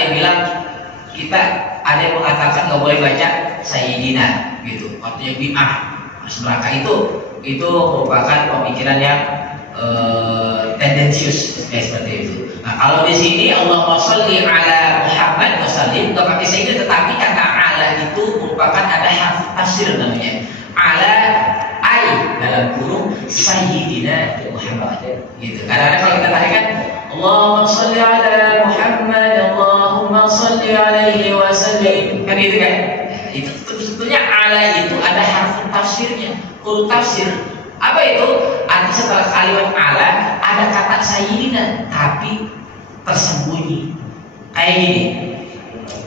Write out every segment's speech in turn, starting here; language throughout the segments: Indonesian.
yang bilang kita, ada yang mengatakan nggak boleh baca Sayyidina gitu, artinya bid'ah. Neraka itu merupakan pemikiran yang tendensius kayak seperti itu. Nah, kalau di sini Allahumma sholli ala Muhammad wa sallim nggak pakai Sayyidina, tetapi kata ala itu merupakan ada harf tasir namanya. Ala ai dalam kurung Sayyidina Muhammad gitu. Kadang-kadang kalau kita tarikan Allahumma sholli ala Muhammad, Allahumma sholli alaihi wa sallim, kan itu kan? Itu sebetulnya ala itu ada harf tafsirnya, huruf tafsir. Apa itu? Arti setelah kalimat ala ada kata Sayyidina tapi tersembunyi. Kayak gini.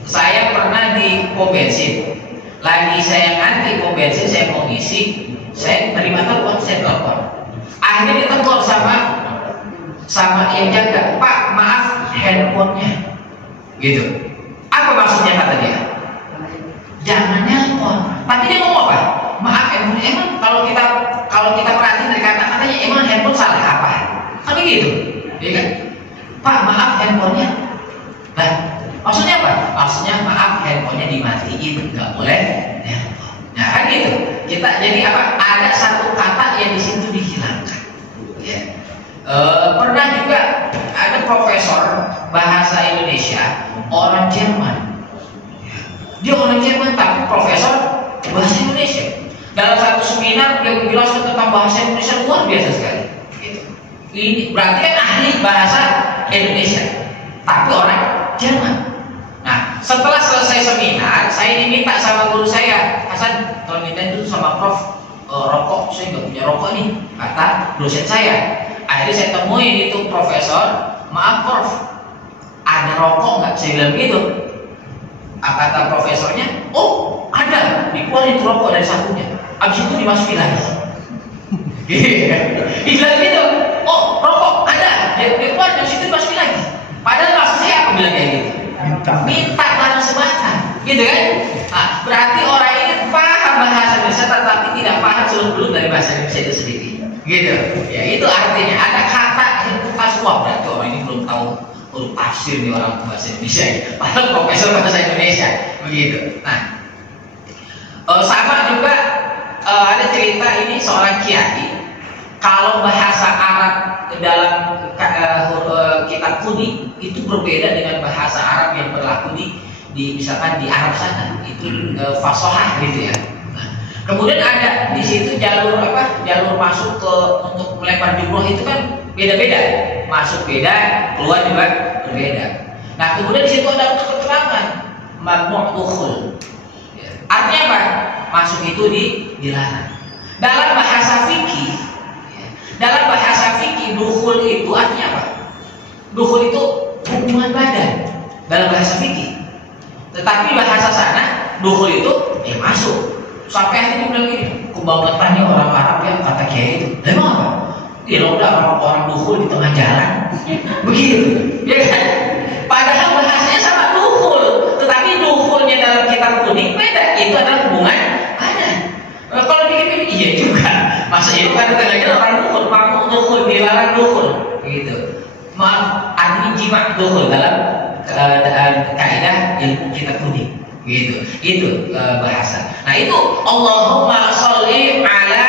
Saya pernah di pom bensin. Lagi saya ngantri pom bensin, saya mau ngisi, saya terima telepon, saya telepon. Akhirnya ditelepon sama yang jaga, Pak, maaf handphonenya. Gitu. Apa maksudnya kata dia? Jangan nelpon. Tapi dia ngomong apa? Maaf, emang kalau kita perhatiin dari kata-katanya, emang handphone salah apa? Kan begitu, ya kan? Pak, maaf handphonenya. Nah, maksudnya apa? Maksudnya maaf handphonenya dimatiin, nggak boleh nelpon. Nah, kan gitu. Kita jadi apa? Ada satu kata yang di situ dihilangkan. Ya. Pernah juga ada profesor bahasa Indonesia, orang Jerman. Dia orang Jerman tapi profesor bahasa Indonesia. Dalam satu seminar dia menjelaskan tentang bahasa Indonesia luar biasa sekali. Gitu. Ini berarti kan ahli bahasa Indonesia, tapi orang Jerman. Nah, setelah selesai seminar, saya diminta sama guru saya, Hasan, tolong minta dulu sama Prof rokok, saya nggak punya rokok nih, kata dosen saya. Akhirnya saya temuin itu profesor, maaf Prof, ada rokok nggak? Saya bilang gitu. Kata profesornya, oh ada, dikeluarin itu rokok dari sakunya. Abis itu dimasukin lagi. Dibilang gitu, oh rokok ada, dikeluarin dari situ dimasukin lagi. Padahal maksud saya apa bilang kayak gitu? Minta barang sebatang, gitu kan? Nah, berarti orang ini paham bahasa Indonesia tetapi tidak paham seluruh dari bahasa Indonesia itu sendiri. Gitu. Ya itu artinya ada kata yang pas, wah berarti orang ini belum tahu huruf tafsir nih orang bahasa Indonesia. Padahal profesor bahasa Indonesia, begitu. Nah, sama juga ada cerita ini seorang kiai. Kalau bahasa Arab dalam kitab kuning itu berbeda dengan bahasa Arab yang berlaku di misalkan di Arab sana, itu fasohah gitu ya. Nah, kemudian ada di situ jalur masuk ke untuk melempar jumroh itu kan beda-beda, masuk beda, keluar juga berbeda. Nah, kemudian di situ ada keterangan mamnu' dukhul. Artinya apa? Masuk itu dilarang. Dalam bahasa fikih, dukhul itu artinya apa? Dukhul itu hubungan badan dalam bahasa fikih. Tetapi bahasa sana, dukhul itu ya masuk. Sampai akhirnya bilang gini, kebangetannya orang Arab yang kata kiai itu. Emang apa? Ya udah orang dukhul di tengah jalan. Begitu. Ya kan? Padahal bahasanya sama dukhul, tetapi dukhulnya dalam kitab kuning beda. Itu adalah hubungan badan. Kalau dipikir iya juga. Masa itu kan tengahnya orang dukhul, mampu dukhul, dilarang dukhul. Gitu. Maaf, artinya jima dukhul dalam kaidah ilmu kitab kuning. Gitu. Itu bahasa. Nah, itu Allahumma sholli ala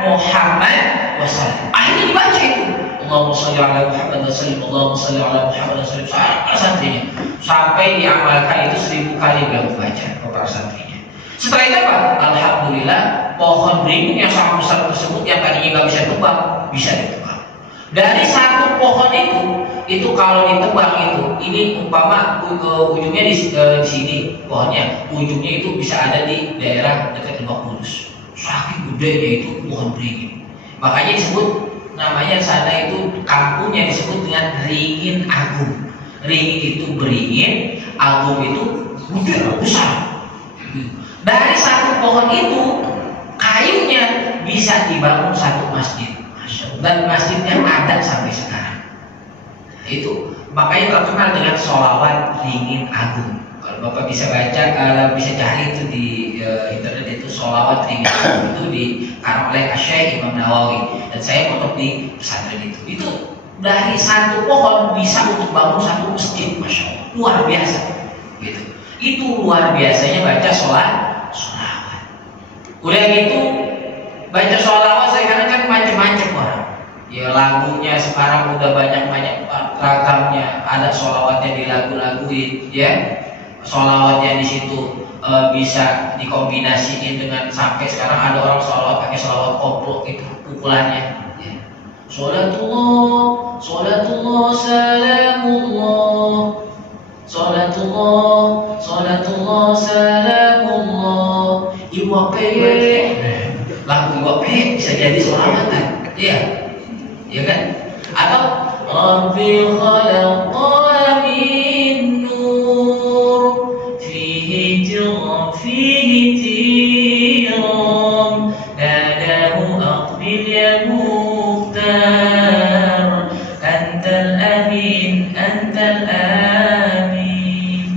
Muhammad wa sallim. Akhirnya dibaca itu. Allahumma sholli ala Muhammad wa sallim. Allahumma sholli ala Muhammad wa sallim. Santrinya sampai diamalkan itu 1000 kali beliau baca kepada santrinya. Setelah itu apa? Alhamdulillah, pohon beringin yang sangat besar tersebut yang tadinya nggak bisa ditebang, bisa ditebang. Dari satu pohon itu kalau ditebang itu, ini umpama ujungnya di sini pohonnya, ujungnya itu bisa ada di daerah dekat Lebak Bulus. Saking gedenya itu pohon beringin. Makanya disebut namanya sana itu kampungnya disebut dengan Ringin Agung. Ringin itu beringin, Agung itu gede besar. Dari satu pohon itu kayunya bisa dibangun satu masjid, dan masjidnya ada sampai sekarang. Itu makanya terkenal dengan sholawat Ringin Agung. Kalau Bapak bisa baca, bisa cari itu di internet, itu sholawat Ringin Agung itu dikarang oleh Syekh Imam Nawawi, dan saya foto di pesantren itu dari satu pohon bisa untuk bangun satu masjid, masya Allah, luar biasa. Gitu. Itu luar biasanya baca sholawat. Udah gitu baca sholawat sekarang kan macam-macam orang. Ya lagunya sekarang udah banyak-banyak ragamnya. Ada sholawatnya di lagu-laguin, ya. Sholawatnya di situ bisa dikombinasiin dengan sampai sekarang ada orang sholawat pakai sholawat koplo itu pukulannya. Ya. Sholatullah, sholatullah, salamullah, sholatullah, sholatullah, salamullah. Iwape, lagu iwape bisa jadi sholawatan, iya. Ya kan? Atau Rabbi khalaqana min nur fihi tiram nadahu aqbil ya muhtar antal amin antal amin.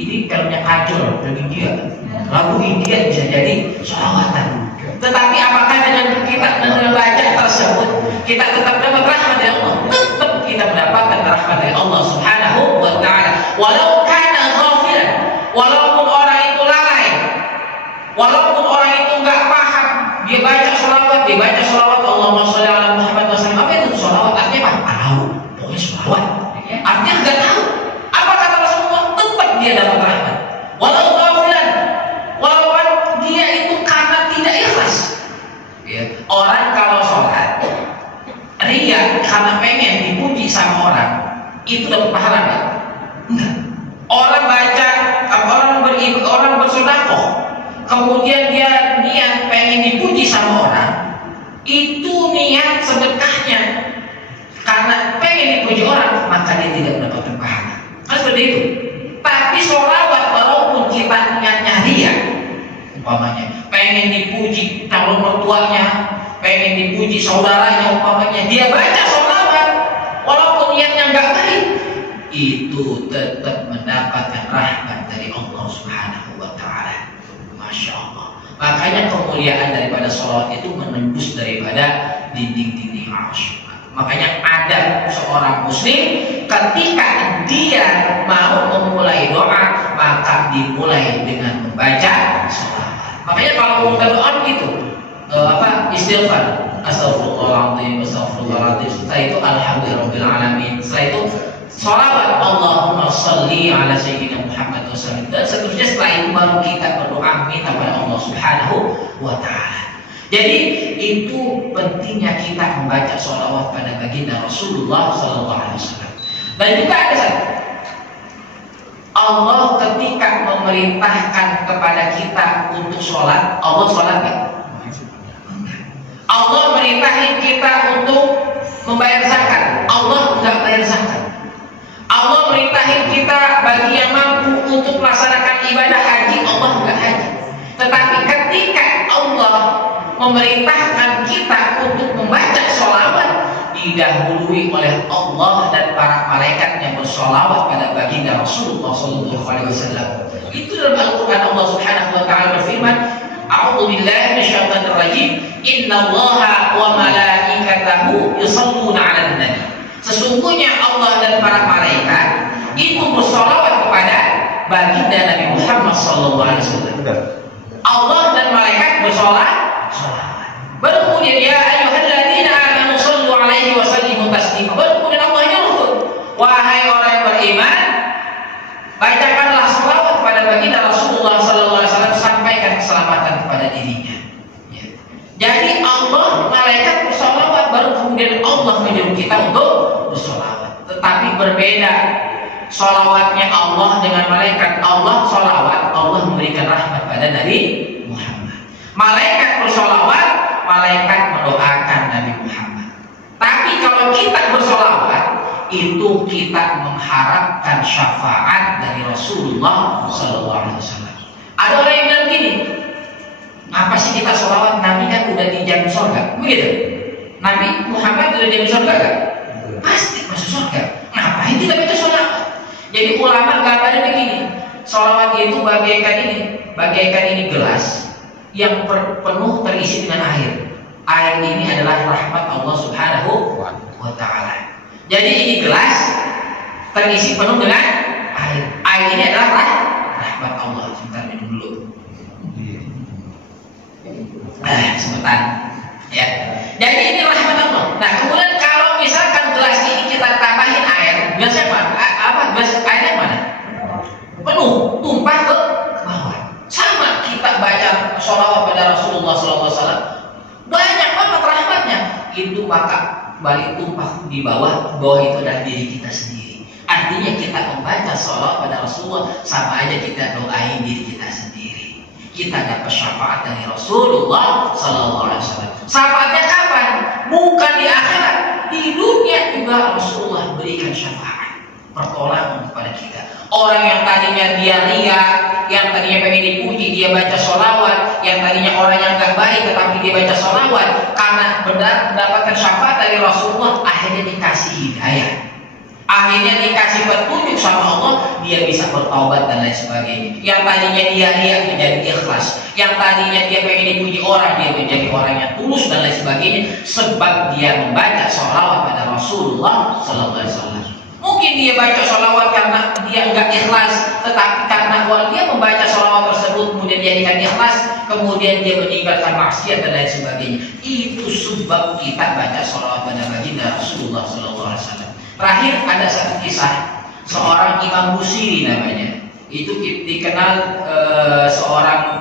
Ini filmnya kacau dari India. Lagu India bisa jadi sholawatan. Tetapi apakah dengan kita membaca tersebut kita tetap dapat rahmat dari Allah? Tetap kita mendapatkan rahmat dari Allah Subhanahu wa ta'ala. Walau kana ghafilan, walaupun orang itu lalai, walaupun orang itu nggak paham, dia baca sholawat Allahumma sholli ala Muhammad wa sallam. Apa itu sholawat? Artinya apa? Tahu, pokoknya sholawat. Artinya nggak tahu. Apa kata Rasulullah? Tetap dia dapat rahmat. Walau ghafilan, walaupun dia itu karena tidak ikhlas. Ya. Orang kalau sholat ria karena pengen dipuji sama orang, itu dapat pahala nggak? Enggak. Orang baca, orang bersedekah, kemudian dia niat pengen dipuji sama orang, itu niat sedekahnya karena pengen dipuji orang, maka dia tidak mendapatkan pahala. Kan seperti itu. Tapi sholawat walaupun kita niatnya ria, umpamanya pengen dipuji calon mertuanya, pengen dipuji saudaranya, umpamanya dia baca sholawat walaupun niatnya nggak baik, itu tetap mendapatkan rahmat dari Allah Subhanahu wa ta'ala. Masya Allah. Makanya kemuliaan daripada sholawat itu menembus daripada dinding-dinding arsy. Makanya ada seorang muslim ketika dia mau memulai doa, maka dimulai dengan membaca sholawat. Makanya kalau kita doa gitu, istighfar, astagfirullahaladzim, astagfirullahaladzim. Setelah itu alhamdulillahirabbil alamin. Setelah itu sholawat Allahumma sholli ala sayyidina Muhammad wa sallam. Dan seterusnya setelah itu baru kita berdoa minta kepada Allah Subhanahu wa ta'ala. Jadi itu pentingnya kita membaca sholawat pada baginda Rasulullah sallallahu alaihi wasallam. Dan juga ada satu, Allah ketika memerintahkan kepada kita untuk sholat, Allah sholat nggak? Allah merintahin kita untuk membayar zakat, Allah nggak bayar zakat. Allah merintahin kita bagi yang mampu untuk melaksanakan ibadah haji, Allah nggak haji. Tetapi ketika Allah memerintahkan kita untuk membaca sholawat, didahului oleh Allah dan para malaikat yang bersholawat pada baginda Rasulullah SAW. Itu dalam Al-Quran Allah Subhanahu wa ta'ala berfirman, A'udzu billahi minasyaitonir rajim, innallaha wa malaikatahu yusholluna 'alan nabi. Sesungguhnya Allah dan para malaikat itu bersholawat kepada baginda Nabi Muhammad SAW. Allah dan malaikat bersolawat. Baru kemudian ya ayyuhalladzina amanu shallu 'alaihi wa sallimu taslima. Baru kemudian Allah nyuruh, wahai orang yang beriman, bacakanlah selawat pada baginda Rasulullah sallallahu alaihi wasallam, sampaikan keselamatan kepada dirinya. Ya. Jadi Allah, malaikat bersolawat, baru kemudian Allah menyuruh kita untuk bersolawat. Tetapi berbeda solawatnya Allah dengan malaikat. Allah solawat, Allah memberikan rahmat pada Nabi Muhammad. Malaikat bersolawat, malaikat mendoakan Nabi Muhammad. Tapi kalau kita bersolawat, itu kita mengharapkan syafaat dari Rasulullah SAW. Ada orang yang bilang gini, apa sih kita solawat? Nabi kan udah dijamin surga, begitu? Nabi Muhammad udah dijamin surga kan? Pasti masuk surga. Ngapain kita baca solawat? Jadi ulama gambarnya begini, solawat itu bagaikan ini gelas yang penuh terisi dengan air. Air ini adalah rahmat Allah Subhanahu wa Ta'ala. Jadi ini gelas terisi penuh dengan air. Air ini adalah rahmat Allah. Sebentar minum dulu. Sebentar. Ya. Jadi ini rahmat Allah. Nah, kemudian kalau misalkan gelas ini kita tambahin air, gelasnya apa? Gelas airnya mana? Penuh, tumpah ke bawah. Sama kita baca sholawat pada Rasulullah SAW, banyak banget rahmatnya. Itu maka balik tumpah di bawah itu adalah diri kita sendiri. Artinya kita membaca sholawat pada Rasulullah sama aja kita doain diri kita sendiri. Kita dapat syafaat dari Rasulullah SAW. Syafaatnya kapan? Bukan di akhirat, di dunia juga Rasulullah berikan syafaat, pertolongan kepada kita. Orang yang tadinya dia ria, yang tadinya pengen dipuji, dia baca sholawat. Yang tadinya orang yang gak baik tetapi dia baca sholawat, karena mendapatkan syafaat dari Rasulullah, akhirnya dikasih hidayah, akhirnya dikasih petunjuk sama Allah, dia bisa bertaubat dan lain sebagainya. Yang tadinya dia ria menjadi ikhlas, yang tadinya dia pengen dipuji orang, dia menjadi orang yang tulus dan lain sebagainya, sebab dia membaca sholawat pada Rasulullah SAW. Mungkin dia baca sholawat karena dia enggak ikhlas, tetapi karena dia membaca sholawat tersebut kemudian dia ikhlas, kemudian dia meninggalkan maksiat dan lain sebagainya. Itu sebab kita baca sholawat pada baginda Rasulullah SAW. Terakhir ada satu kisah seorang Imam Busiri namanya. Itu dikenal seorang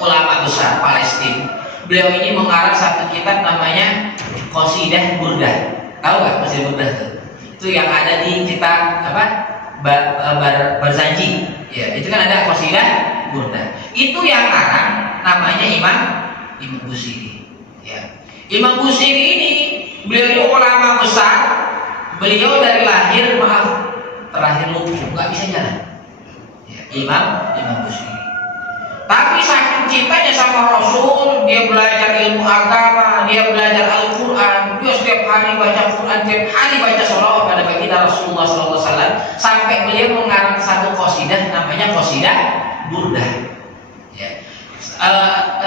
ulama besar Palestina. Beliau ini mengarang satu kitab namanya Qasidah Burdah. Tahu nggak Qasidah Burdah itu? Itu yang ada di kitab apa? Barzanji. Ya, itu kan ada Qasidah Burdah. Itu yang ngarang namanya Imam Busiri. Ya. Imam Busiri ini beliau ini ulama besar. Beliau dari lahir terakhir lumpuh, nggak bisa jalan. Ya, Imam Busiri. Tapi saking cintanya sama Rasul, dia belajar ilmu agama, dia belajar Al-Quran, dia setiap hari baca Quran, setiap hari baca sholawat pada baginda Rasulullah SAW, sampai beliau mengarang satu qasidah namanya Qasidah Burdah. Ya.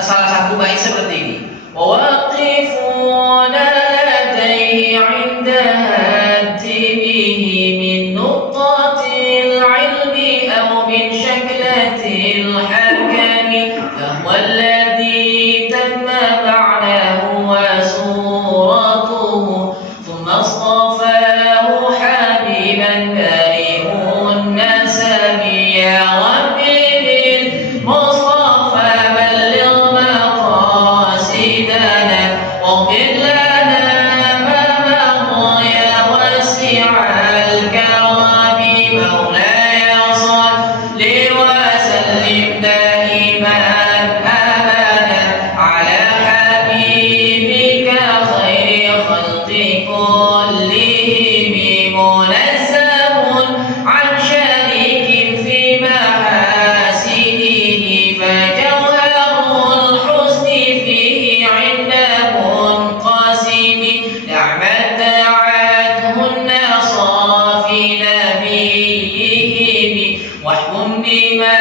Salah satu bait seperti ini. Waqifuna ladaihi 'inda hadimihi min nuqtatil 'ilmi aw min shaklatil hakami walladhi tamma ma'nahu wa suratuhu thumma astafahu habiban karihun nasami ya rabbi bil mustafa balligh maqasidana wa qil lana ma madha ya wasi'al karami maulaya salli wa sallim daiman abada ala habibika khairi khalqi kullihim munazzahun an sharikin fi mahasinihi fajawharul husni fihi 'inda munqasimi da'mat da'athunna safi nabiyihim wahkum bima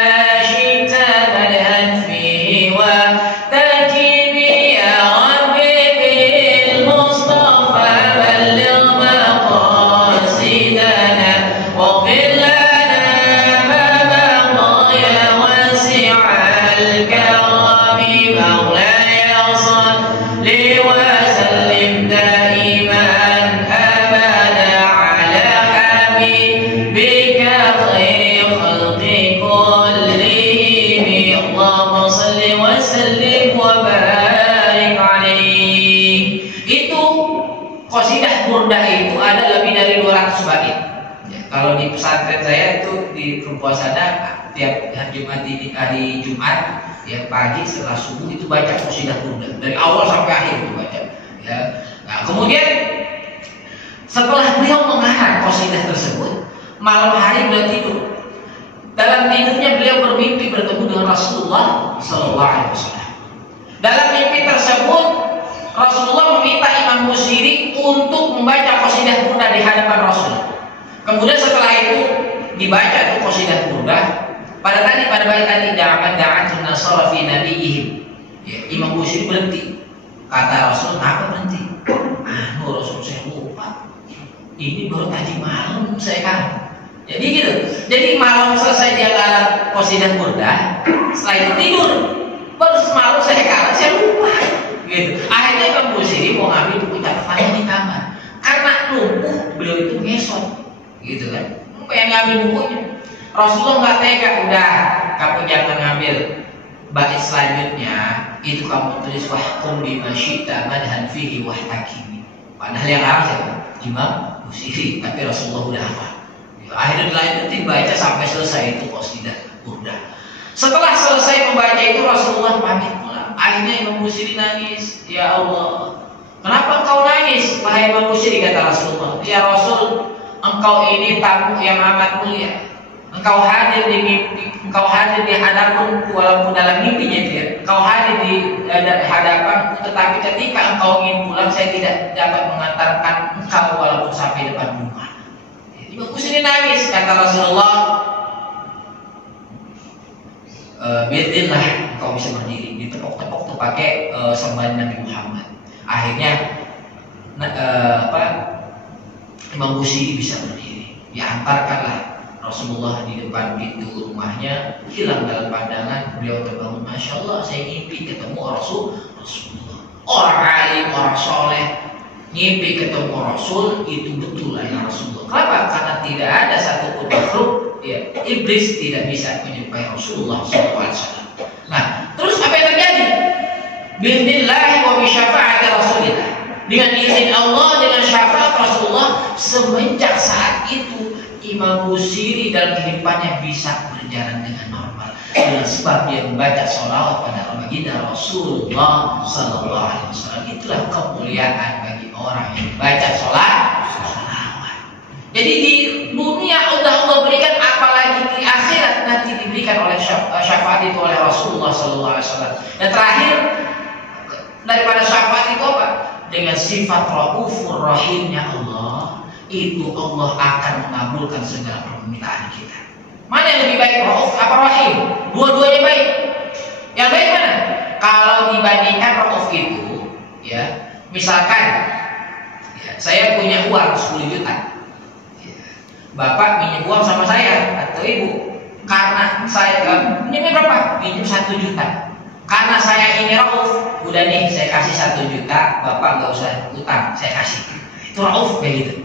shi'ta madhan fihi wa takibi ya rabbi bil mustafa balligh maqasidana wa qil lana ma madha ya wasi'al karami maulaya salli wa sallim daiman abada ala habibika khairi khalqi kullihim Allahumma salli wa sallim wa barik alaihi. Itu qasidah burdah itu ada lebih dari 200 bait. Ya, kalau di pesantren saya itu di Rumpuasada tiap hari Jumat ya pagi setelah subuh itu baca qasidah burdah dari awal sampai akhir itu baca. Ya. Nah, kemudian setelah beliau mengarang qasidah tersebut, malam hari beliau tidur. Dalam tidurnya beliau bermimpi bertemu dengan Rasulullah SAW. Dalam mimpi tersebut Rasulullah meminta Imam Busiri untuk membaca qasidah burdah di hadapan Rasul. Kemudian setelah itu dibaca itu qasidah burdah. Pada bait tadi da'at da'atun nasara fi nabiyihim. Ya, Imam Busiri berhenti. Kata Rasul, "Kenapa berhenti?" Rasul, saya lupa. Ini baru tadi malam saya kan. Jadi gitu. Jadi malam selesai dia garap qasidah burdah, setelah itu tidur. Baru semalam saya kalah, saya lupa. Gitu. Akhirnya Imam Busiri mau ngambil buku catatannya di kamar. Karena lumpuh, beliau itu ngesot. Gitu kan. Pengen ngambil bukunya. Rasulullah nggak tega, udah kamu jangan ngambil bait selanjutnya, itu kamu tulis wahkum bima syi'ta madhan fihi wahtakimi. Padahal yang harus ya Imam Busiri, tapi Rasulullah udah hafal. Akhirnya dilanjutin baca sampai selesai itu qasidah burdah. Setelah selesai membaca itu Rasulullah pamit pulang. Akhirnya Imam Busiri nangis, "Ya Allah, kenapa engkau nangis? Wahai Imam Busiri," kata Rasulullah, "Ya Rasul, engkau ini tamu yang amat mulia. Engkau hadir di mimpi, engkau hadir di hadapanku walaupun dalam mimpinya dia. Engkau hadir di hadapanku, tetapi ketika engkau ingin pulang saya tidak dapat mengantarkan engkau walaupun sampai depan rumah." Imam Busiri nangis, kata Rasulullah, "Biarlah engkau bisa berdiri." Ditepok-tepok tuh pakai sembah Nabi Muhammad. Akhirnya Imam Busiri bisa berdiri. Diantarkanlah Rasulullah di depan pintu rumahnya, hilang dalam pandangan. Beliau terbangun, "Masya Allah, saya mimpi ketemu Rasulullah." Orang alim, orang soleh, mimpi ketemu Rasul, itu betul ya Rasulullah. Kenapa? Karena tidak ada satupun makhluk, ya, iblis tidak bisa menyerupai Rasulullah SAW. Nah, terus apa yang terjadi? Bismillahi wa bisyafa'ati Rasulillah. Dengan izin Allah, dengan syafaat Rasulullah, semenjak saat itu Imam Busiri dalam kehidupannya bisa berjalan dengan normal dengan sebab dia membaca sholawat pada baginda Rasulullah Sallallahu Alaihi Wasallam. Itulah kemuliaan bagi orang yang membaca sholawat. Jadi di dunia Allah berikan, apalagi di akhirat nanti diberikan oleh syafaat itu oleh Rasulullah Sallallahu Alaihi Wasallam. Dan terakhir daripada syafaat itu apa? Dengan sifat Raufur Rahimnya Allah, itu Allah akan mengabulkan segala permintaan kita. Mana yang lebih baik, Rauf apa Rahim? Dua-duanya baik. Yang baik mana? Kalau dibandingkan Rauf itu, ya, misalkan ya, saya punya uang 10 juta, ya, Bapak minjem uang sama saya atau Ibu, karena saya minjem berapa? Minjem 1 juta. Karena saya ini Rauf, udah nih saya kasih 1 juta, Bapak nggak usah utang, saya kasih. Itu Rauf kayak gitu.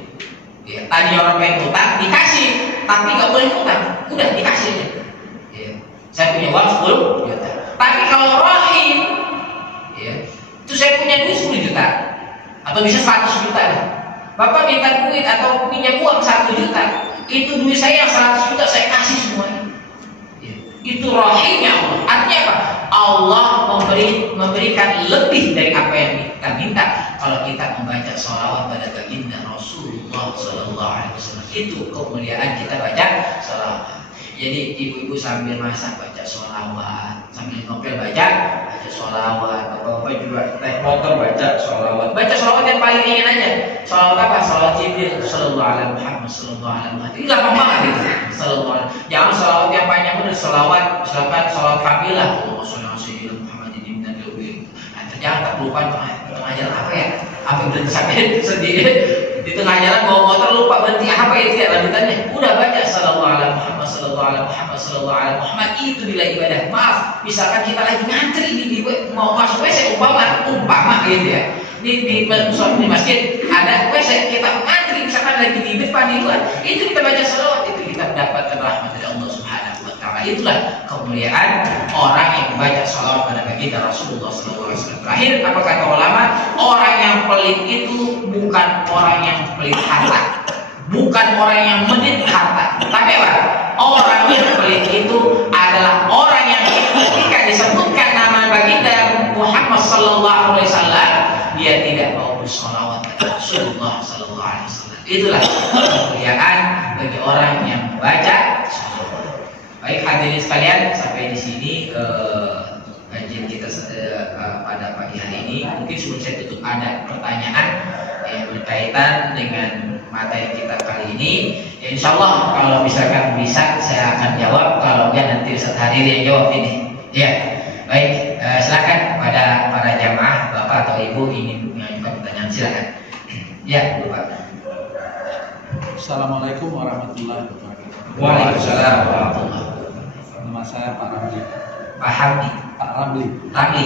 Ya, tadi orang pengen utang dikasih, tapi nggak boleh utang, udah dikasih aja. Ya, saya punya uang 10 juta. Tapi kalau Rahim, ya, itu saya punya duit 10 juta, atau bisa 100 juta. Bapak minta duit atau pinjam uang 1 juta, itu duit saya yang 100 juta saya kasih semuanya. Ya, itu Rahimnya Allah. Artinya apa? Allah memberikan lebih dari apa yang kita minta kalau kita membaca sholawat pada baginda Rasulullah Sallallahu Alaihi Wasallam. Itu kemuliaan kita baca sholawat. Jadi ibu-ibu sambil masak baca sholawat, sambil ngopel baca sholawat, bapak-bapak juga naik motor baca sholawat. Baca sholawat yang paling ringan aja. Sholawat apa? Sholawat Jibril Sallallahu Alaihi Muhammad Sallallahu Alaihi Muhammad. Ini gampang banget gitu. Sallallahu Alaihi. Jangan sholawat yang panjang bener. Sholawat, misalkan sholawat kabilah. Jangan tak lupa tengah jalan apa ya? Apa berhenti sampai sendiri di tengah jalan bawa motor lupa berhenti apa itu ya lanjutannya? Udah baca sallallahu alaihi Muhammad sallallahu alaihi Muhammad sallallahu alaihi Muhammad, itu nilai ibadah. Maaf, misalkan kita lagi ngantri di mau masuk WC umpama gitu ya. Di masjid ada WC, kita ngantri misalkan lagi di depan di luar, itu kita baca salawat, itu kita mendapatkan rahmat dari Allah Subhanahu wa taala. Itulah kemuliaan orang yang membaca salawat pada baginda Rasulullah sallallahu alaihi wasallam. Terakhir, apa kata ulama? Orang yang pelit itu bukan orang yang pelit harta, bukan orang yang medit harta, tapi apa? Orang yang pelit itu adalah orang yang ketika disebutkan nama baginda Muhammad sallallahu alaihi wasallam, dia tidak mau bersolawat kepada Rasulullah sallallahu alaihi wasallam. Itulah kemuliaan bagi orang yang membaca salawat. Baik hadirin sekalian, sampai di sini kajian kita pada pagi hari ini. Mungkin sebelum saya tutup ada pertanyaan yang berkaitan dengan materi kita kali ini. Ya, insya Allah kalau misalkan bisa saya akan jawab, kalau enggak nanti Ustaz Hadir yang jawab ini. Ya, baik, silakan pada para jamaah Bapak Bapak atau Ibu ingin mengajukan pertanyaan, silakan. Ya, Bapak. Assalamualaikum warahmatullahi wabarakatuh. Waalaikumsalam warahmatullahi wabarakatuh. Nama saya Pak Ramli. Pak Hamdi. Pak Ramli. Ramli.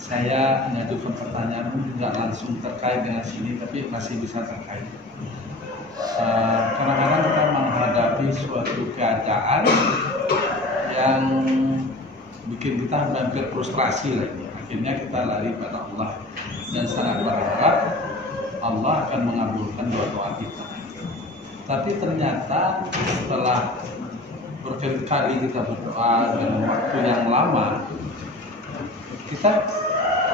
Saya mengajukan pertanyaan nggak langsung terkait dengan sini, tapi masih bisa terkait. Kadang-kadang kita menghadapi suatu keadaan yang bikin kita hampir frustrasi lagi. Akhirnya kita lari pada Allah dan sangat berharap Allah akan mengabulkan doa-doa kita. Tapi ternyata setelah berkali-kali kita berdoa dalam waktu yang lama, kita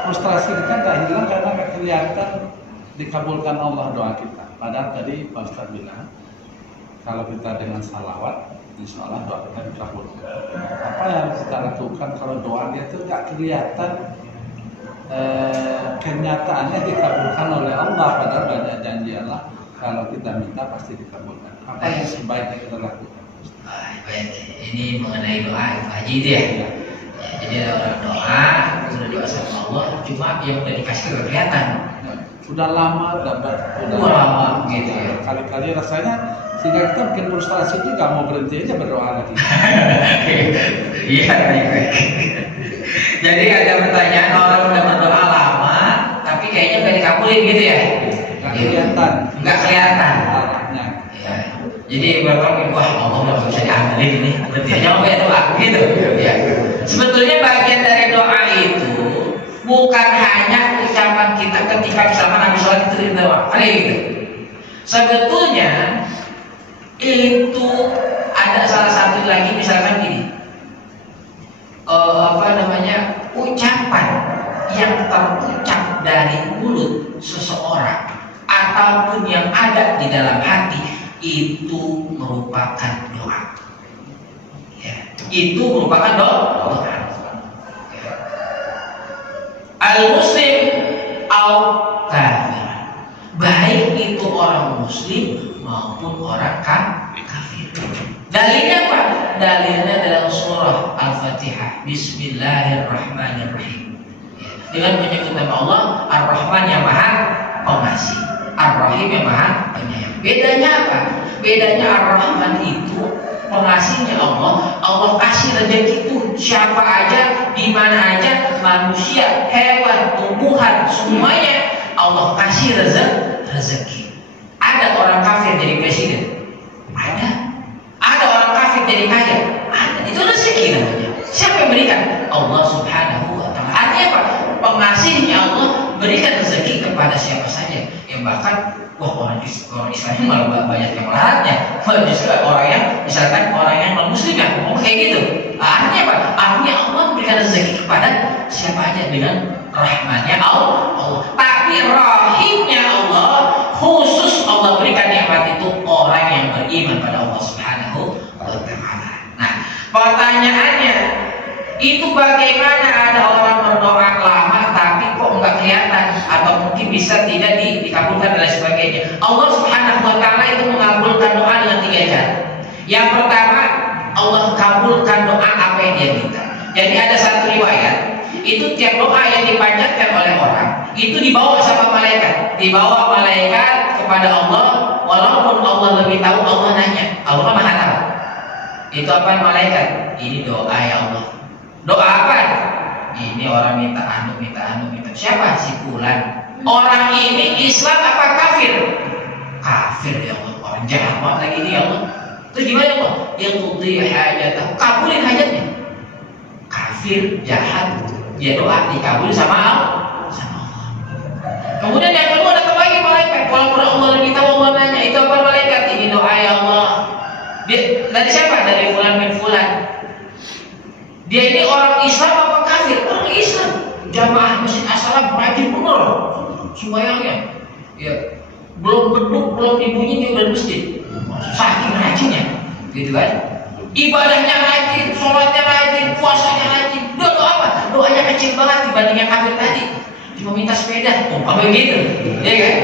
frustrasi kita nggak hilang karena nggak kelihatan dikabulkan Allah doa kita. Padahal tadi Pak Ustadz bilang kalau kita dengan salawat, insya Allah doa kita dikabulkan. Apa yang kita lakukan kalau doa dia itu nggak kelihatan kenyataannya dikabulkan oleh Allah, padahal banyak janji Allah kalau kita minta pasti dikabulkan. Apa yang sebaiknya kita lakukan? Baik, ini mengenai doa Haji itu ya. Ya, jadi ada orang doa sudah dikasih sama Allah, cuma yang udah dikasih nggak kelihatan. Udah lama, udah lama gitu ya. Kali-kali rasanya sehingga kita bikin frustrasi juga, mau berhenti aja berdoa lagi. Iya. Jadi ada pertanyaan, orang udah berdoa lama, tapi kayaknya nggak dikabulin gitu ya? Nggak kelihatan. Nggak kelihatan. Arahnya. Ya. Jadi berapa wah Allah nggak bisa diambil ini, berarti jawab ya doa gitu. Ya. Sebetulnya bagian dari doa itu bukan hanya ucapan kita ketika misalkan habis sholat itu doa, ada gitu. Sebetulnya itu ada salah satu lagi, misalkan gini, ucapan yang terucap dari mulut seseorang ataupun yang ada di dalam hati itu merupakan doa. Ya, itu merupakan doa. Al-Muslim au kafir, baik itu orang Muslim maupun orang kafir. Dalilnya apa? Dalilnya dalam surah Al-Fatihah. Bismillahirrahmanirrahim. Dengan menyebut nama Allah Ar-Rahman yang Maha Pengasih, Ar-Rahim yang Maha Penyayang. Bedanya apa? Bedanya Ar-Rahman itu pengasihnya Allah. Allah kasih rezeki itu siapa aja, di mana aja, manusia, hewan, tumbuhan, semuanya Allah kasih rezeki. Ada orang kafir jadi presiden? Ada. Ada orang kafir jadi kaya? Ada. Itu rezeki namanya. Siapa yang berikan? Allah Subhanahu wa Ta'ala. Artinya apa? Pengasihnya Allah berikan rezeki kepada siapa saja. Yang bahkan orang Islam malah banyak yang melaratnya. Justru orang yang misalkan orang yang non Muslim yang ngomong kayak gitu. Artinya apa? Artinya Allah memberikan rezeki kepada siapa aja dengan rahmatnya Allah. Tapi rahimnya Allah khusus Allah berikan nikmat itu orang yang beriman pada Allah Subhanahu wa Ta'ala. Nah, pertanyaannya itu bagaimana ada orang berdoa lama tapi kok nggak kelihatan atau mungkin bisa tidak dikabulkan dan lain sebagainya. Allah Subhanahu wa Ta'ala itu mengabulkan doa dengan 3 cara. Yang pertama, Allah kabulkan doa apa yang dia minta. Jadi ada satu riwayat, itu tiap doa yang dipanjatkan oleh orang itu dibawa sama malaikat, dibawa malaikat kepada Allah, walaupun Allah lebih tahu. Allah nanya, Allah Maha tahu. Itu apa malaikat? Ini doa ya Allah. Doa apa? Ini orang minta anu. Siapa? Si fulan. Orang ini Islam apa kafir? Kafir ya Allah. Orang jahat lagi dia Allah. Terus gimana Allah? Yang tudhi hajatah, kabulin hajatnya. Kafir, jahat, dia doa dikabul sama Allah. Kemudian yang kedua datang lagi malaikat. Walaupun Allah lebih tahu, Allah nanya, itu apa malaikat? Ini doa ya Allah. Dari siapa? Dari fulan bin fulan. Dia ini orang Islam apa kafir? Orang Islam. Jamaah Masjid As-Salam rajin benar sembahyangnya. Ya, belum beduk, belum dibunyi dia udah masjid. Saking rajinnya, gitu kan? Ibadahnya rajin, sholatnya rajin, puasanya rajin. Doa apa? Doanya kecil banget dibanding yang kafir tadi. Cuma minta sepeda, apa begitu? Ya kan?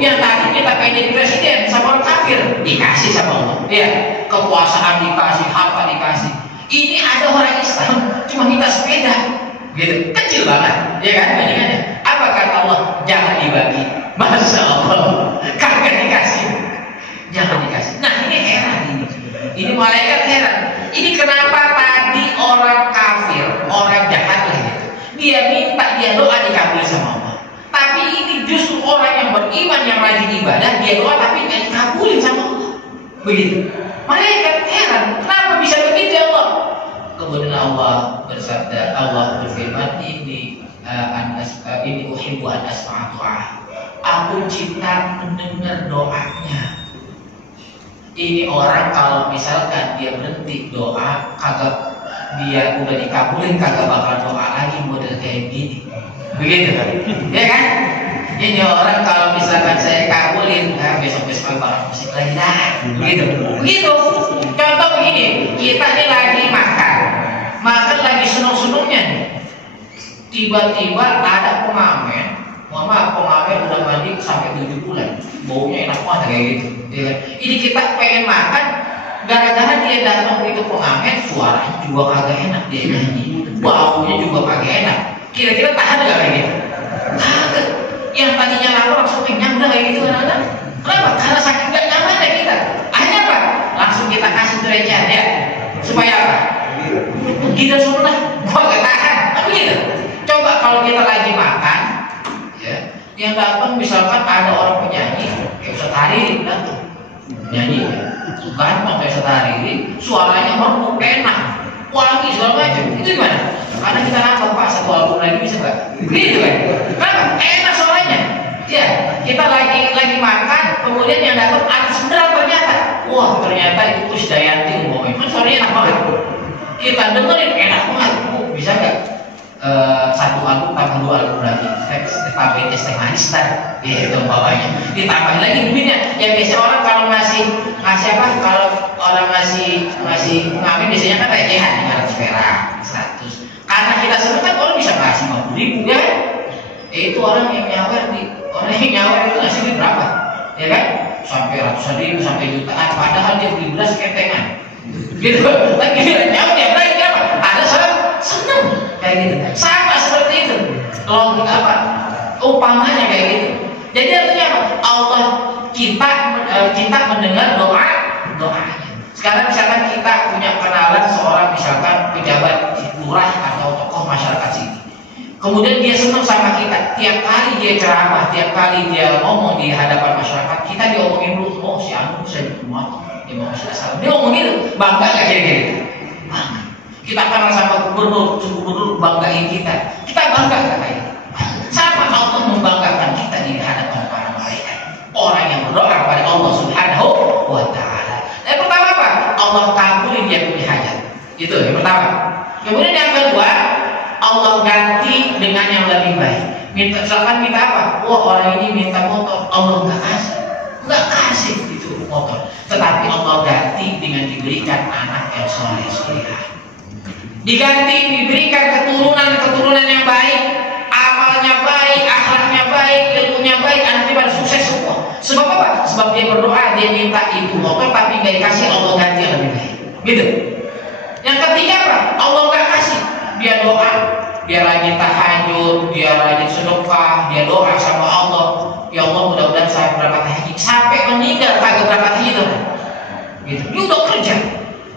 Yang tadi kita pengen jadi presiden sama orang kafir, dikasih sama Allah. Ya, kekuasaan dikasih, apa dikasih. Ini ada orang Islam cuma minta sepeda. Gitu, kecil banget, ya kan? Bandingannya. Apa kata Allah? Jangan dibagi. Masya Allah, kagak dikasih, jangan dikasih. Nah ini heran ini malaikat heran. Ini kenapa tadi orang kafir, orang jahat lah gitu, dia minta, dia doa dikabul sama Allah. Tapi ini justru orang yang beriman, yang rajin ibadah, dia doa tapi nggak dikabulin sama Allah. Begitu. Malaikat heran, kenapa bisa begitu ya Allah? Kemudian Allah bersabda, Allah berfirman, ini uhibbu an asma'a du'a. Aku cinta mendengar doanya. Ini orang kalau misalkan dia berhenti doa, kagak, dia udah dikabulin, kagak bakal doa lagi model kayak gini. Begitu kan? Ya kan? Ini orang kalau misalkan saya kabulin, besok-besok bakal musik lagi dah. Begitu. Begitu. Contoh begini, kita ini lagi makan lagi seneng-senengnya nih. Tiba-tiba ada pengamen, pengamen udah mandi sampai 7 bulan, baunya enak banget kayak gitu. Ya. Ini kita pengen makan, gara-gara dia datang itu pengamen, suaranya juga kagak enak dia nyanyi, baunya juga kagak enak. Kira-kira tahan nggak kayak gitu? Kagak. Yang tadinya lapar langsung kenyang udah kayak gitu anak-anak. Kenapa? Karena saking nggak nyamannya kita. Akhirnya apa? Langsung kita kasih recehan ya, supaya apa? Kita sunnah, gua gak tahan. Kan begitu. Coba kalau kita lagi makan, ya, yang datang misalkan ada orang penyanyi, kayak Ustaz Hariri datang, nyanyi, ganteng kayak Ustaz Hariri, suaranya merdu, enak, wangi segala macam. Itu gimana? Karena kita nambah Pak, 1 album lagi bisa nggak? Begitu kan? Kenapa? Enak suaranya. Ya, kita lagi makan, kemudian yang datang artis beneran ternyata. Wah, ternyata itu Krisdayanti umumnya. Kan suaranya enak banget. Kita dengerin enak banget. Bisa nggak? 1 album tambah 2 album lagi. Tambahin es teh manis tadi. Gitu bawahnya. Ditambahin lagi duitnya. Ya biasa orang kalau ngasih apa? Kalau orang ngasih pengamen biasanya kan recehan 500 perak, 100. Karena kita seneng kan orang bisa ngasih 50.000 kan? Itu orang yang nyawer itu ngasihnya berapa? Ya kan? Sampai ratusan ribu, sampai jutaan. Padahal dia beli beras ketengan. Gitu. Lagi nyawer dia berani apa? Ada seneng kayak gitu. Sama seperti itu. Kalau apa? Umpamanya kayak gitu. Jadi artinya apa? Allah kita mendengar doanya. Sekarang misalkan kita punya kenalan seorang misalkan pejabat lurah atau tokoh masyarakat sini. Kemudian dia senang sama kita. Tiap kali dia ceramah, tiap kali dia ngomong di hadapan masyarakat, kita diomongin dulu. Oh si Anu saya diterima, dia mau salam. Dia ngomong gitu, bangga nggak kira-kira? Bangga. Kita kenal sama gubernur banggain kita. Kita bangga nggak kayak gitu? Sama Allah membanggakan kita di hadapan para malaikat. Orang yang berdoa kepada Allah Subhanahu wa Ta'ala. Yang pertama apa? Allah kabulin dia punya hajat. Itu yang pertama. Kemudian yang kedua, Allah ganti dengan yang lebih baik. Misalkan minta apa? Wah orang ini minta motor, Allah nggak kasih itu motor. Tetapi Allah ganti dengan diberikan anak yang soleh-solehah. Diganti diberikan keturunan yang baik, amalnya baik, akhlaknya baik, ilmunya baik, anaknya pada sukses semua. Sebab apa? Sebab dia berdoa, dia minta itu motor, tapi nggak dikasih, Allah ganti yang lebih baik. Gitu. Yang ketiga apa? Allah nggak kasih. Dia doa, dia rajin tahajud, dia rajin sedekah, dia doa sama Allah. Ya Allah mudah-mudahan saya berangkat haji. Sampai meninggal kagak berangkat haji tuh. Gitu. Dia udah kerja,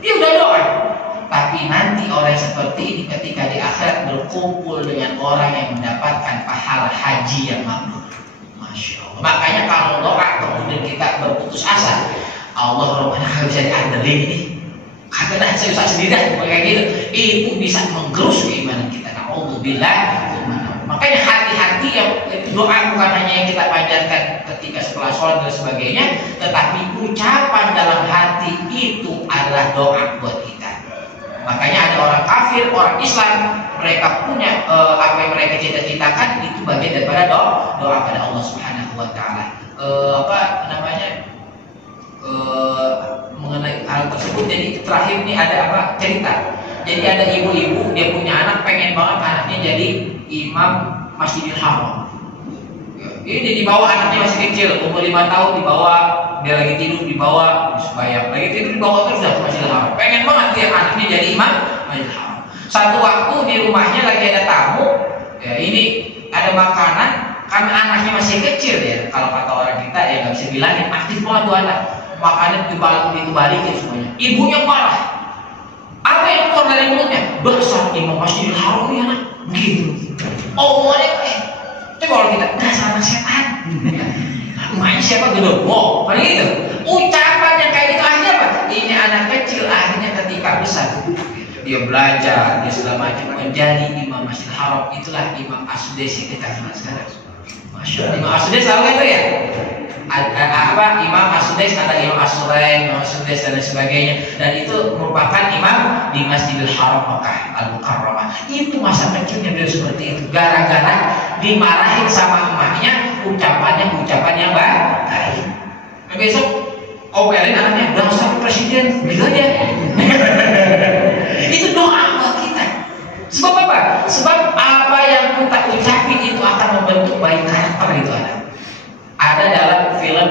dia udah doa. Tapi nanti orang seperti ini ketika di akhirat berkumpul dengan orang yang mendapatkan pahala haji yang mabrur. Masya Allah. Makanya kalau doa kemudian kita berputus asa, Allah Rabbana bisa diandelin ini. Kadang saya bisa sendiri kayak gitu, itu bisa menggerus keimanan kita. Alhamdulillah. Makanya hati-hati yang doa bukan hanya yang kita panjatkan ketika setelah sholat dan sebagainya, tetapi ucapan dalam hati itu adalah doa buat kita. Makanya ada orang kafir, orang Islam, mereka punya apa yang mereka cita-citakan itu bagian daripada doa pada Allah Subhanahu Wa Taala. Mengenai hal tersebut, jadi terakhir ini ada apa cerita. Jadi ada ibu-ibu dia punya anak, pengen banget anaknya jadi imam Masjidil Haram. Ini dibawa anaknya masih kecil, umur 5 tahun dibawa, dia lagi tidur dibawa, sembahyang, lagi tidur dibawa terus dah Masjidil Haram. Pengen banget dia anaknya jadi imam Masjidil Haram. Satu waktu di rumahnya lagi ada tamu, ya ini ada makanan, karena anaknya masih kecil ya. Kalau kata orang kita ya nggak bisa bilangin, aktif banget tuh anak. Makanan dibalikin semuanya. Ibunya marah. Apa yang keluar dari mulutnya? Besar Imam Masjidil Haram ya anak. Begitu. Oh, itu kalau kita dasar anak setan. Emaknya siapa gitu? Wow, kan gitu. Ucapan yang kayak gitu akhirnya apa? Ini anak kecil akhirnya ketika besar dia belajar, dia segala macam menjadi Imam Masjidil Haram. Itulah Imam As-Sudais yang kita kenal sekarang. Masya Allah. Imam As-Sudais tahu kan itu ya? Apa Imam As-Sudais, ada Imam As-Sulaim, Imam As-Sudais dan sebagainya. Dan itu merupakan imam di Masjidil Haram Mekah Al-Mukarramah. Itu masa kecilnya beliau seperti itu. Gara-gara dimarahin sama emaknya, ucapan yang baik. Nah, besok omelin anaknya dasar presiden, gitu aja. Itu doa buat kita. Sebab apa? Sebab apa yang kita ucapin itu akan membentuk baik karakter itu anak. Ada dalam film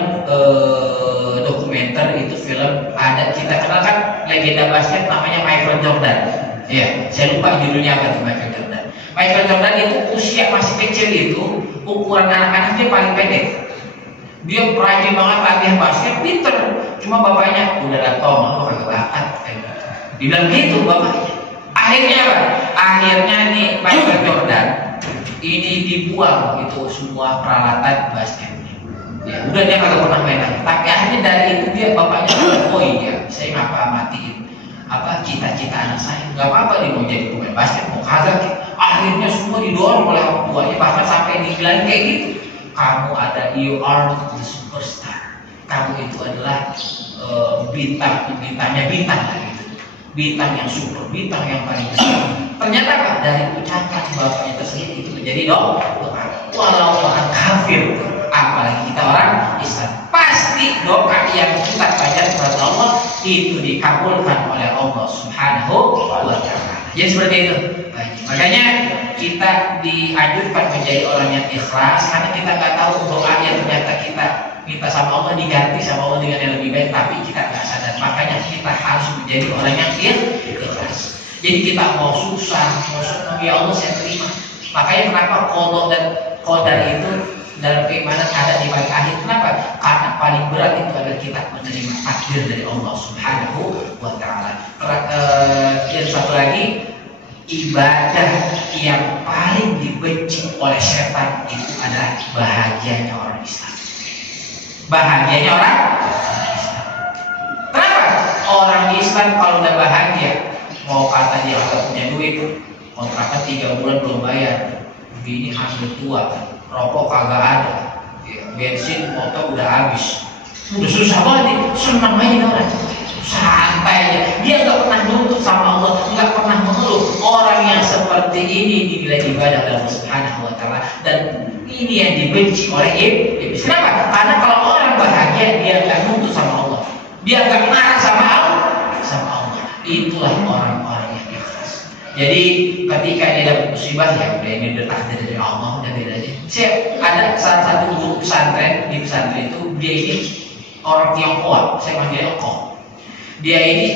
dokumenter, itu film ada kita kenal kan legenda basket namanya Michael Jordan. Ya, saya lupa judulnya apa tuh Michael Jordan. Michael Jordan itu usia masih kecil itu ukuran anak-anaknya paling pendek. Dia rajin banget latihan basket, pinter. Cuma bapaknya udah datang, lo kagak bakat. Dibilang gitu bapaknya. Akhirnya apa? Akhirnya nih Michael Jordan ini dibuang itu semua peralatan basketnya. Ya, udah dia kagak pernah main lagi. Tapi akhirnya dari itu dia bapaknya oh iya, saya ngapa matiin apa cita-cita anak saya? Gak apa-apa dia mau jadi pemain basket, mau kagak. Akhirnya semua didorong oleh orang tuanya, bahkan sampai dibilang kayak gitu. Kamu ada, you are the superstar. Kamu itu adalah bintangnya bintang lah gitu. Bintang yang super, bintang yang paling besar. Ternyata apa? Dari ucapan bapaknya tersebut itu menjadi doa. Walau orang kafir, apalagi kita orang Islam, pasti doa yang kita panjat kepada Allah itu dikabulkan oleh Allah Subhanahu wa Ta'ala. Jadi seperti itu. Baik. Makanya kita dianjurkan menjadi orang yang ikhlas, karena kita nggak tahu doa yang ternyata kita minta sama Allah diganti sama Allah dengan yang lebih baik, tapi kita nggak sadar. Makanya kita harus menjadi orang yang ikhlas. Jadi kita mau susah, mau senang, ya Allah saya terima. Makanya kenapa qada dan qadar itu dalam keimanan ada di balik akhir. Kenapa? Karena paling berat itu adalah kita menerima takdir dari Allah Subhanahu wa Ta'ala. Yang satu lagi, ibadah yang paling dibenci oleh setan itu adalah bahagianya orang Islam. Bahagianya orang Islam. Kenapa? Orang Islam kalau udah bahagia, mau kata dia agak punya duit, kontraknya 3 bulan belum bayar, bini hampir tua, rokok kagak ada, ya, bensin motor udah habis, udah susah banget nih, senang aja orang, santai aja, dia nggak pernah nuntut sama Allah, nggak pernah mengeluh. Orang yang seperti ini dinilai ibadah oleh Allah Subhanahu wa Ta'ala, dan ini yang dibenci oleh iblis. Kenapa? Karena kalau orang bahagia dia nggak nuntut sama Allah, dia nggak marah sama Allah. Itulah orang-orang yang ikhlas. Jadi ketika dia dapat musibah, ya udah ini udah takdir dari Allah, udah beda aja. Saya ada salah satu guru pesantren di pesantren itu, dia ini orang Tionghoa, saya panggilnya Eko. Dia ini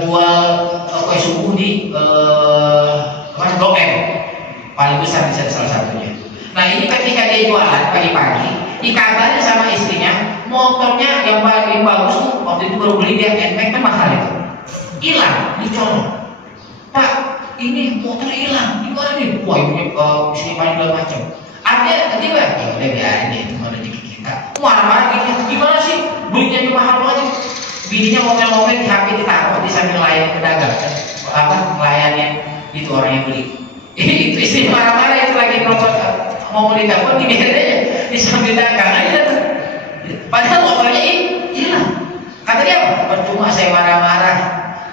jual kue subuh di Blok M, paling besar di salah satunya. Nah ini ketika dia jualan pagi-pagi, dikabarnya sama istrinya, motornya yang paling bagus tuh waktu itu baru beli dia NMAX kan mahal itu, hilang, dicolong. Pak, ini motor hilang, gimana nih? Wah ibunya sini paling segala macam. Artinya ketiba, ya udah biarin deh, itu rezeki kita. Marah-marah gimana sih? Belinya cuma mahal banget. Bininya ngomel-ngomel di HP ditaruh di samping layar pedagang, apa pelayannya itu orang yang beli. Itu istri marah-marah itu lagi mau beli telepon, dibiarin aja di samping dagang aja. Padahal motornya hilang. Kata dia apa? Percuma saya marah-marah,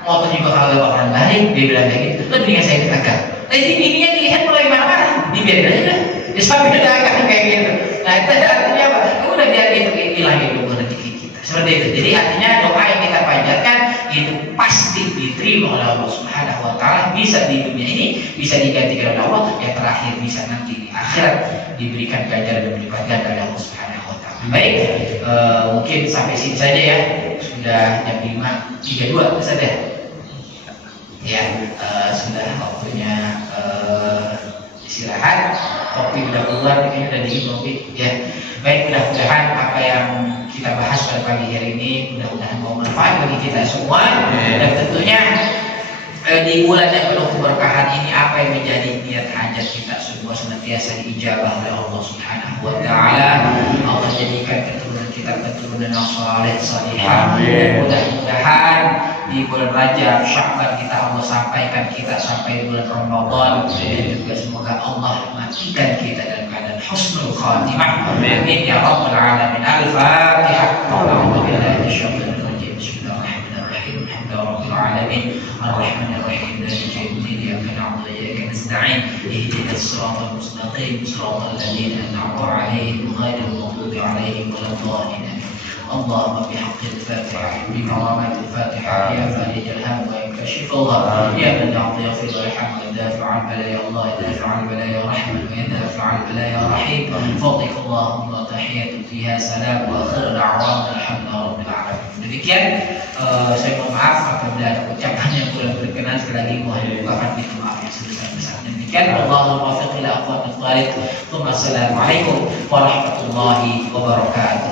motor juga kalau bakalan balik. Dia bilang kayak gitu. Lo dengan saya dagang. Jadi bininya dilihat mulai marah-marah, dibiarin aja dah. Di samping dagang kayak gitu. Nah itu artinya apa? Udah biar itu hilangin dulu rezeki kita. Seperti itu. Jadi artinya doa yang kita panjatkan itu pasti diterima oleh Allah Subhanahu wa Ta'ala. Bisa di dunia ini, bisa digantikan oleh Allah. Yang terakhir bisa nanti di akhirat diberikan ganjaran dan berlipat ganda oleh Allah Subhanahu wa Ta'ala. Baik, mungkin sampai sini saja ya. Sudah jam 5.32 saja. Ya, sudah waktunya istirahat. Kopi udah keluar, ini udah dingin kopi. Ya, baik, mudah-mudahan apa yang kita bahas pada pagi hari ini mudah-mudahan bermanfaat bagi kita semua. Dan tentunya di bulan yang penuh keberkahan ini apa yang menjadi niat hajat kita semua senantiasa diijabah oleh Allah Subhanahu wa taala. Allah jadikan keturunan kita keturunan yang saleh salihah. Mudah-mudahan di bulan Rajab Sya'ban kita Allah sampaikan kita sampai bulan Ramadan, dan juga semoga Allah matikan kita dalam keadaan husnul khatimah. Amin ya rabbal alamin. Al-Fatihah. A'udzu billahi minasyaitonir rajim. Bismillahirrahmanirrahim. Alhamdulillahirabbil alamin. Arrahmanirrahim. Maliki yaumiddin. Iyyaka na'budu wa iyyaka nasta'in. Ihdinas siratal mustaqim. Siratal ladzina an'amta 'alaihim ghairil maghdubi 'alaihim waladdallin. اللهم بحق الفاتحة بكرامات الفاتحة يا فارج الهم ويكشف الله يا من يعطي يغفر ويرحم ويدافع عن بلايا الله يدافع عن بلايا رحمة ويدافع عن بلايا رحيم فضلك اللهم وتحية فيها سلام وآخر دعوانا الحمد لله رب العالمين. Demikian saya mohon maaf apabila ada ucapan yang kurang berkenan, sekali lagi mohon dibukakan pintu maaf yang sebesar-besarnya. Demikian Allahul muwaffiq ila aqwamit thariq. Assalamualaikum warahmatullahi wabarakatuh.